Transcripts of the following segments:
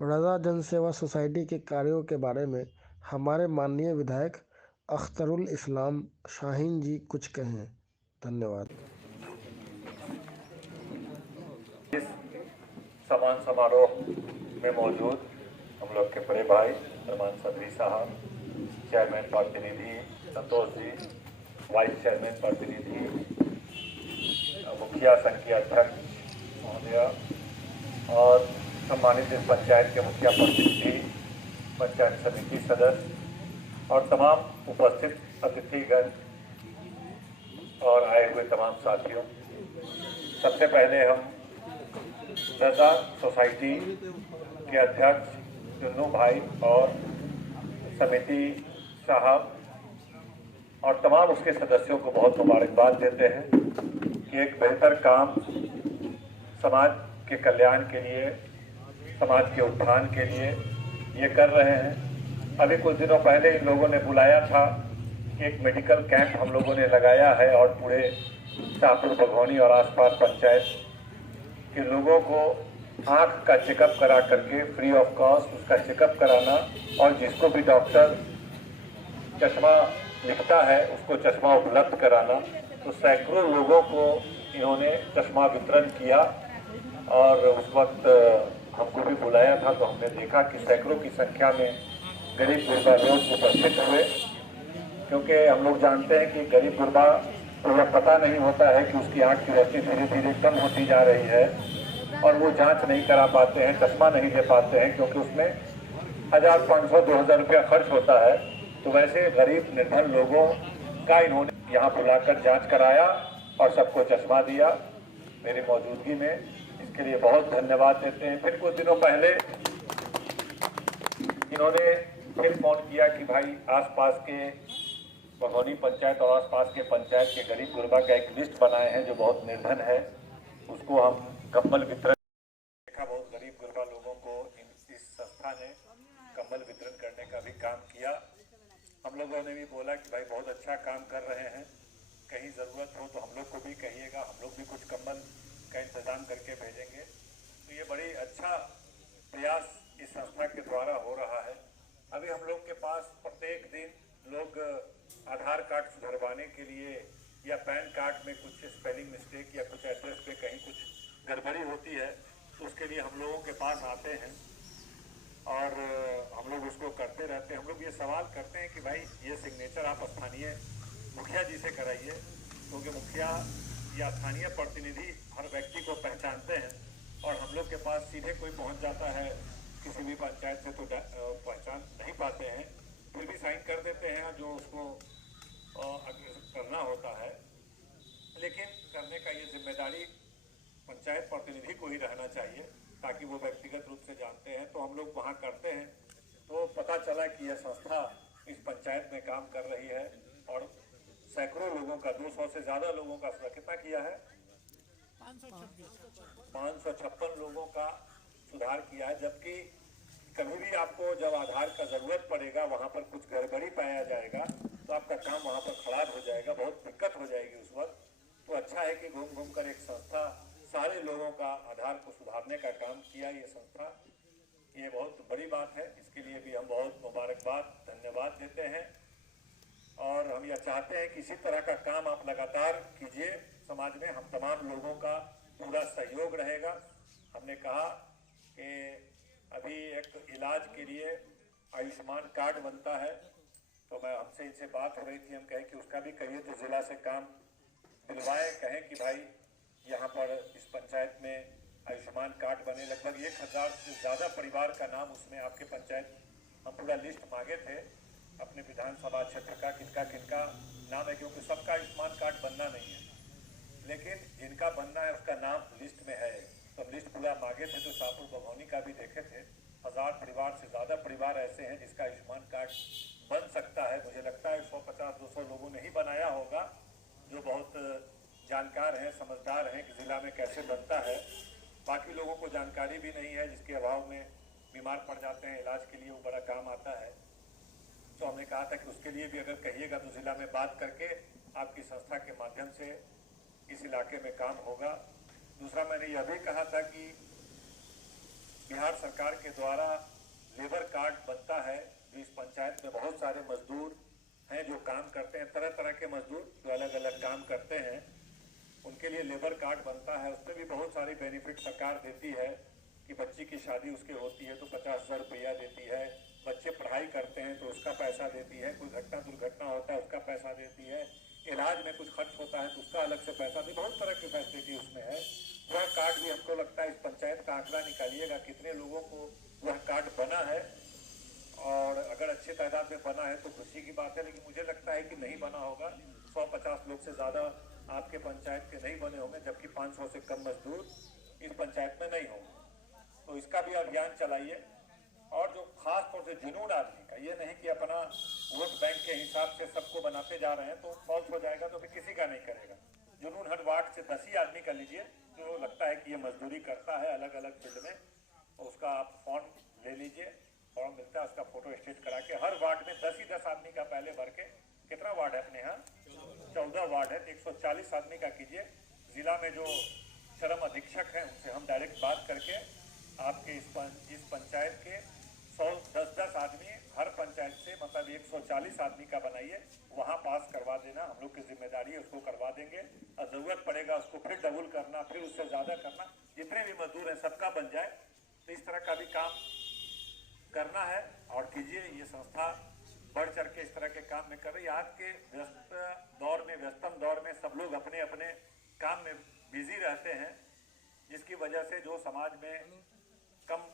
रजा जनसेवा सोसाइटी के कार्यों के बारे में हमारे माननीय विधायक अख्तरुल इस्लाम शाहीन जी कुछ कहें। धन्यवाद। इस सम्मान समारोह में मौजूद हम लोग के बड़े भाई अरमान सदरी साहब, चेयरमैन प्रतिनिधि संतोष जी, वाइस चेयरमैन प्रतिनिधि, मुखिया संघ के अध्यक्ष महोदय और सम्मानित इस पंचायत के मुखिया प्रतिनिधि, पंचायत समिति सदस्य और तमाम उपस्थित अतिथिगण और आए हुए तमाम साथियों, सबसे पहले हम रजा सोसाइटी के अध्यक्ष जुन्नू भाई और समिति साहब और तमाम उसके सदस्यों को बहुत मुबारकबाद देते हैं कि एक बेहतर काम समाज के कल्याण के लिए, समाज के उत्थान के लिए ये कर रहे हैं। अभी कुछ दिनों पहले इन लोगों ने बुलाया था कि एक मेडिकल कैंप हम लोगों ने लगाया है और पूरे शाहपुर भगोनी और आसपास पंचायत के लोगों को आँख का चेकअप करा करके फ्री ऑफ कॉस्ट उसका चेकअप कराना और जिसको भी डॉक्टर चश्मा लिखता है उसको चश्मा उपलब्ध कराना। तो सैकड़ों लोगों को इन्होंने चश्मा वितरण किया और उस वक्त हमको भी बुलाया था तो हमने देखा कि सैकड़ों की संख्या में गरीब गुरबा लोग उपस्थित हुए, क्योंकि हम लोग जानते हैं कि गरीब गुरबा को यह पता नहीं होता है कि उसकी आँख की रोशनी धीरे धीरे कम होती जा रही है और वो जांच नहीं करा पाते हैं, चश्मा नहीं ले पाते हैं, क्योंकि उसमें 1500-2000 रुपया खर्च होता है। तो वैसे गरीब निर्धन लोगों का इन्होंने यहाँ बुलाकर जांच कराया और सबको चश्मा दिया मेरी मौजूदगी में। इसके लिए बहुत धन्यवाद देते हैं। फिर कुछ दिनों पहले इन्होंने फिर फोन किया कि भाई आसपास के भगोनी पंचायत और आसपास के पंचायत के गरीब गुरबा का एक लिस्ट बनाए हैं जो बहुत निर्धन है, उसको हम कंबल वितरण देखा। बहुत गरीब गुरबा लोगों को इस संस्था ने कंबल वितरण करने का भी काम किया। हम लोगों ने भी बोला कि भाई बहुत अच्छा काम कर रहे हैं, कहीं ज़रूरत हो तो हम लोग को भी कहिएगा, हम लोग भी कुछ कंबल का इंतज़ाम करके भेजेंगे। तो ये बड़ी अच्छा प्रयास इस संस्था के द्वारा हो रहा है। अभी हम लोग के पास प्रत्येक दिन लोग आधार कार्ड सुधरवाने के लिए या पैन कार्ड में कुछ स्पेलिंग मिस्टेक या कुछ एड्रेस पे कहीं कुछ गड़बड़ी होती है तो उसके लिए हम लोगों के पास आते हैं और हम लोग उसको करते रहते हैं। हम लोग ये सवाल करते हैं कि भाई ये सिग्नेचर आप स्थानीय मुखिया जी से कराइए, क्योंकि मुखिया या स्थानीय प्रतिनिधि हर व्यक्ति को पहचानते हैं और हम लोग के पास सीधे कोई पहुंच जाता है किसी भी पंचायत से तो पहचान नहीं पाते हैं, फिर भी साइन कर देते हैं जो उसको करना होता है। लेकिन करने का ये जिम्मेदारी पंचायत प्रतिनिधि को ही रहना चाहिए ताकि वो व्यक्तिगत रूप से जानते हैं। तो हम लोग वहाँ करते हैं तो पता चला कि यह संस्था इस पंचायत में काम कर रही है और सैकड़ों लोगों का, 200 से ज़्यादा लोगों का कितना किया है, 556 लोगों का सुधार किया है। जबकि कभी भी आपको जब आधार का ज़रूरत पड़ेगा, वहाँ पर कुछ गड़बड़ी पाया जाएगा तो आपका काम वहाँ पर खराब हो जाएगा, बहुत दिक्कत हो जाएगी उस वक्त। तो अच्छा है कि घूम घूम कर एक संस्था सारे लोगों का आधार को सुधारने का काम किया ये संस्था, ये बहुत बड़ी बात है। इसके लिए भी हम बहुत मुबारकबाद धन्यवाद देते हैं और हम यह चाहते हैं कि इसी तरह का काम आप लगातार कीजिए। समाज में हम तमाम लोगों का पूरा सहयोग रहेगा। हमने कहा कि अभी एक इलाज के लिए आयुष्मान कार्ड बनता है, तो मैं हमसे इनसे बात हो रही थी, हम कहें कि उसका भी कहिए तो जिला से काम दिलवाएं, कहें कि भाई यहाँ पर इस पंचायत में आयुष्मान कार्ड बने। लगभग 1000 से ज़्यादा परिवार का नाम उसमें आपके पंचायत, हम पूरा लिस्ट मांगे थे अपने विधानसभा क्षेत्र का किनका किनका नाम है, क्योंकि सबका आयुष्मान कार्ड बनना नहीं है, लेकिन जिनका बनना है उसका नाम लिस्ट में है। तो हम लिस्ट पूरा मांगे थे तो शाहपुर भगोनी का भी देखे थे, 1000 परिवार से ज़्यादा परिवार ऐसे हैं जिसका आयुष्मान कार्ड बन सकता है। मुझे लगता है 150-200 लोगों ने ही बनाया होगा जो बहुत जानकार हैं, समझदार हैं कि ज़िला में कैसे बनता है। बाकी लोगों को जानकारी भी नहीं है, जिसके अभाव में बीमार पड़ जाते हैं, इलाज के लिए वो बड़ा काम आता है। तो हमने कहा था कि उसके लिए भी अगर कहिएगा तो ज़िला में बात करके आपकी संस्था के माध्यम से इस इलाके में काम होगा। दूसरा मैंने यह भी कहा था कि बिहार सरकार के द्वारा लेबर कार्ड बनता है। जो इस पंचायत में बहुत सारे मजदूर हैं जो काम करते हैं, तरह तरह के मजदूर जो अलग अलग काम करते हैं, उनके लिए लेबर कार्ड बनता है। उसमें भी बहुत सारी बेनिफिट सरकार देती है कि बच्ची की शादी उसके होती है तो 50,000 रुपया देती है, बच्चे पढ़ाई करते हैं तो उसका पैसा देती है, कोई घटना दुर्घटना होता है उसका पैसा देती है, इलाज में कुछ खर्च होता है तो उसका अलग से पैसा भी, बहुत तरह की फैसिलिटी उसमें है। वह कार्ड भी हमको लगता है इस पंचायत का आंकड़ा निकालिएगा कितने लोगों को वह कार्ड बना है, और अगर अच्छे तादाद में बना है तो खुशी की बात है, लेकिन मुझे लगता है कि नहीं बना होगा। 150 लोग से ज़्यादा आपके पंचायत के नहीं बने होंगे, जबकि 500 से कम मजदूर इस पंचायत में नहीं होंगे। तो इसका भी अभियान चलाइए। और जो खास तौर से जुनून आदमी का, ये नहीं कि अपना वोट बैंक के हिसाब से सबको बनाते जा रहे हैं तो फॉल्स हो जाएगा तो फिर किसी का नहीं करेगा। जुनून हर वार्ड से 10 ही आदमी का लीजिए जो लगता है कि ये मजदूरी करता है अलग अलग फील्ड में, तो उसका आप फॉर्म ले लीजिए, फॉर्म मिलता है उसका फोटो स्टेट करा के हर वार्ड में 10 ही 10 आदमी का पहले भर के, कितना वार्ड है अपने यहाँ 14 वार्ड है तो 140 आदमी का कीजिए। जिला में जो श्रम अधीक्षक हैं उनसे हम डायरेक्ट बात करके आपके इस पंचायत के 110 आदमी हर पंचायत से, मतलब 140 आदमी का बनाइए, वहाँ पास करवा देना, हम लोग की जिम्मेदारी है, उसको करवा देंगे। और ज़रूरत पड़ेगा उसको फिर डबल करना, फिर उससे ज़्यादा करना, जितने भी मजदूर हैं सबका बन जाए। तो इस तरह का भी काम करना है और कीजिए। ये संस्था बढ़ चढ़ के इस तरह के काम में कर रही है। आज के व्यस्त दौर में, व्यस्तम दौर में सब लोग अपने अपने काम में बिजी रहते हैं, जिसकी वजह से जो समाज में कम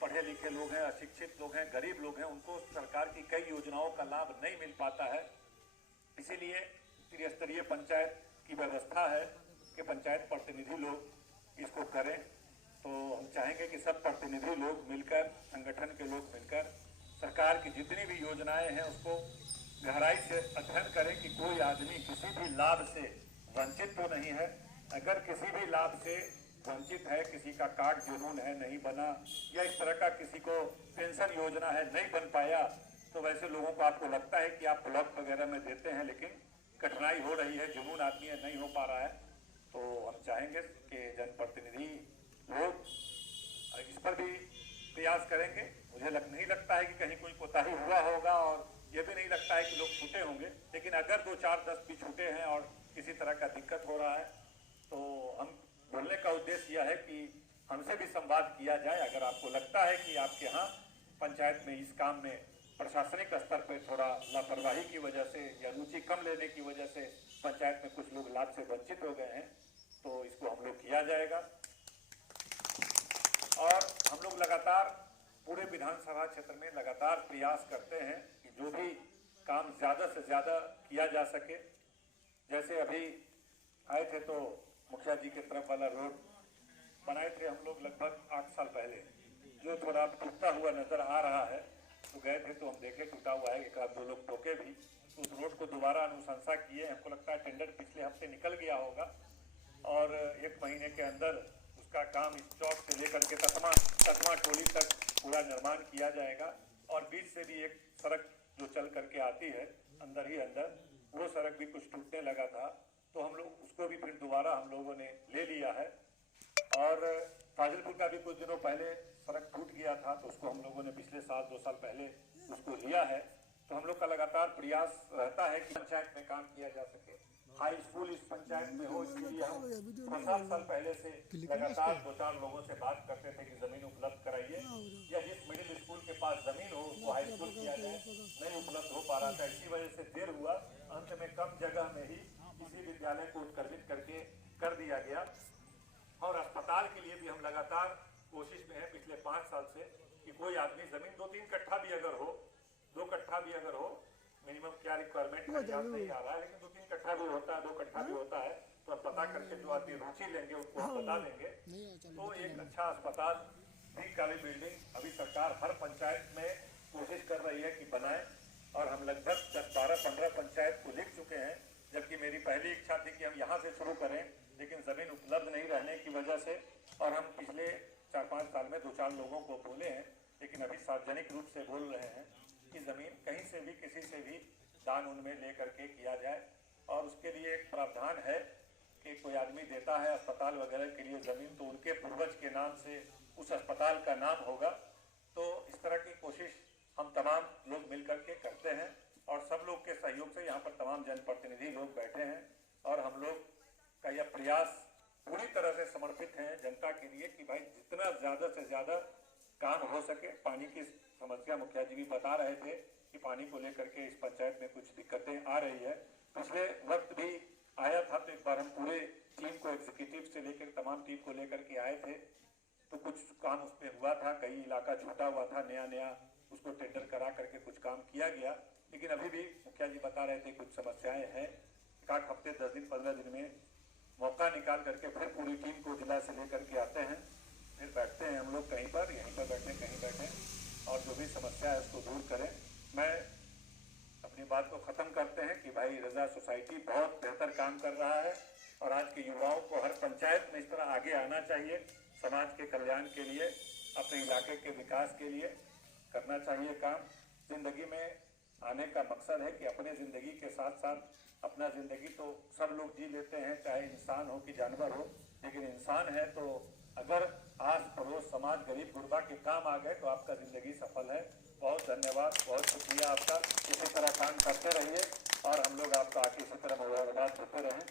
पढ़े लिखे लोग हैं, अशिक्षित लोग हैं, गरीब लोग हैं, उनको सरकार की कई योजनाओं का लाभ नहीं मिल पाता है। इसीलिए त्रिस्तरीय पंचायत की व्यवस्था है कि पंचायत प्रतिनिधि लोग इसको करें। तो हम चाहेंगे कि सब प्रतिनिधि लोग मिलकर, संगठन के लोग मिलकर सरकार की जितनी भी योजनाएं हैं उसको गहराई से अध्ययन करें कि कोई आदमी किसी भी लाभ से वंचित तो नहीं है। अगर किसी भी लाभ से वंचित है, किसी का कार्ड जुनून है नहीं बना, या इस तरह का किसी को पेंशन योजना है नहीं बन पाया, तो वैसे लोगों को आपको लगता है कि आप ब्लॉक वगैरह में देते हैं लेकिन कठिनाई हो रही है, जुनून आदमी है नहीं हो पा रहा है, तो हम चाहेंगे कि जनप्रतिनिधि लोग इस पर भी प्रयास करेंगे। मुझे नहीं लगता है कि कहीं कोई कोताही हुआ होगा, और ये भी नहीं लगता है कि लोग छूटे होंगे, लेकिन अगर 2, 4, 10 भी छूटे हैं और किसी तरह का दिक्कत हो रहा है तो हम बोलने का उद्देश्य यह है कि हमसे भी संवाद किया जाए। अगर आपको लगता है कि आपके यहाँ पंचायत में इस काम में प्रशासनिक स्तर पर थोड़ा लापरवाही की वजह से या रुचि कम लेने की वजह से पंचायत में कुछ लोग लाभ से वंचित हो गए हैं, तो इसको हम लोग किया जाएगा। और हम लोग लगातार पूरे विधानसभा क्षेत्र में लगातार प्रयास करते हैं कि जो भी काम ज़्यादा से ज़्यादा किया जा सके। जैसे अभी आए थे तो मुखिया जी के तरफ वाला रोड बनाए थे हम लोग लगभग 8 साल पहले, जो थोड़ा टूटा हुआ नज़र आ रहा है, तो गए थे तो हम देखे टूटा हुआ है, एक आध 2 लोग टोके भी, तो उस रोड को दोबारा अनुशंसा किए। हमको लगता है टेंडर पिछले हफ्ते निकल गया होगा और 1 महीने के अंदर उसका काम इस चौक से लेकर के ततमा टोली तक पूरा निर्माण किया जाएगा। और बीच से भी एक सड़क जो चल करके आती है अंदर ही अंदर, वो सड़क भी कुछ टूटने लगा था, तो हम लोग उसको भी फिर दोबारा हम लोगों ने ले लिया है। और फाजिलपुर का भी कुछ दिनों पहले सड़क टूट गया था, तो उसको हम लोगों ने पिछले साल 2 साल पहले उसको लिया है। तो हम लोग का लगातार प्रयास रहता है कि पंचायत में काम किया जा सके। हाई स्कूल इस पंचायत में हो, इसके लिए हम 7 साल पहले से लगातार 2-4 लोगों से बात करते थे कि जमीन उपलब्ध कराइए, या जिस मिडिल स्कूल के पास जमीन हो उसको हाई स्कूल किया जाए। नहीं उपलब्ध हो पा रहा था, इसी वजह से देर हुआ। अंत में कम जगह में ही इसी विद्यालय को उत्कर्मित करके कर दिया गया। और अस्पताल के लिए भी हम लगातार कोशिश में हैं पिछले 5 साल से कि कोई आदमी जमीन 2-3 कट्ठा भी अगर हो, 2 कट्ठा भी अगर हो, मिनिमम क्या रिक्वायरमेंट है याद नहीं आ रहा है, लेकिन 2-3 कट्ठा भी होता है, 2 कट्ठा भी होता है, तो अब पता करके जो आदमी रुचि लेंगे उनको हम बता देंगे। तो एक अच्छा अस्पताल भी का भी बिल्डिंग अभी सरकार हर पंचायत में कोशिश कर रही है कि बनाए, और हम लगभग 10-12-15 पंचायत को लिख चुके हैं। जबकि मेरी पहली इच्छा थी कि हम यहाँ से शुरू करें, लेकिन ज़मीन उपलब्ध नहीं रहने की वजह से, और हम पिछले 4-5 साल में 2-4 लोगों को बोले हैं, लेकिन अभी सार्वजनिक रूप से बोल रहे हैं कि ज़मीन कहीं से भी किसी से भी दान उनमें ले करके किया जाए। और उसके लिए एक प्रावधान है कि कोई आदमी देता है अस्पताल वगैरह के लिए ज़मीन, तो उनके पूर्वज के नाम से उस अस्पताल का नाम होगा। तो इस तरह की कोशिश हम तमाम लोग मिलकर के करते हैं और सब लोग के सहयोग से यहाँ पर तमाम जनप्रतिनिधि लोग बैठे हैं और हम लोग का यह प्रयास पूरी तरह से समर्पित हैं जनता के लिए कि भाई जितना ज़्यादा से ज़्यादा काम हो सके। पानी की समस्या मुखिया जी भी बता रहे थे कि पानी को लेकर के इस पंचायत में कुछ दिक्कतें आ रही है। पिछले वक्त भी आया था तो एक बार हम पूरे टीम को एग्जीक्यूटिव से लेकर तमाम टीम को लेकर के आए थे तो कुछ काम उसमें हुआ था, कई इलाका छूटा हुआ था, नया उसको टेंडर करा करके कुछ काम किया गया। लेकिन अभी भी मुखिया जी बता रहे थे कुछ समस्याएं हैं। एक हफ्ते 10 दिन 15 दिन में मौका निकाल करके फिर पूरी टीम को जिला से लेकर के आते हैं, फिर बैठते हैं हम लोग कहीं पर, यहीं पर बैठे कहीं बैठे और जो भी समस्या है उसको दूर करें। मैं अपनी बात को ख़त्म करते हैं कि भाई रजा सोसाइटी बहुत बेहतर काम कर रहा है और आज के युवाओं को हर पंचायत में इस तरह आगे आना चाहिए। समाज के कल्याण के लिए, अपने इलाके के विकास के लिए करना चाहिए काम। ज़िंदगी में आने का मकसद है कि अपने ज़िंदगी के साथ साथ अपना ज़िंदगी तो सब लोग जी लेते हैं, चाहे इंसान हो कि जानवर हो, लेकिन इंसान है तो अगर आस पड़ोस समाज गरीब गुरबा के काम आ गए तो आपका ज़िंदगी सफल है। बहुत धन्यवाद, बहुत शुक्रिया आपका। इसी तरह काम करते रहिए और हम लोग आपका आगे इसी तरह मुबारकबाद देते रहें।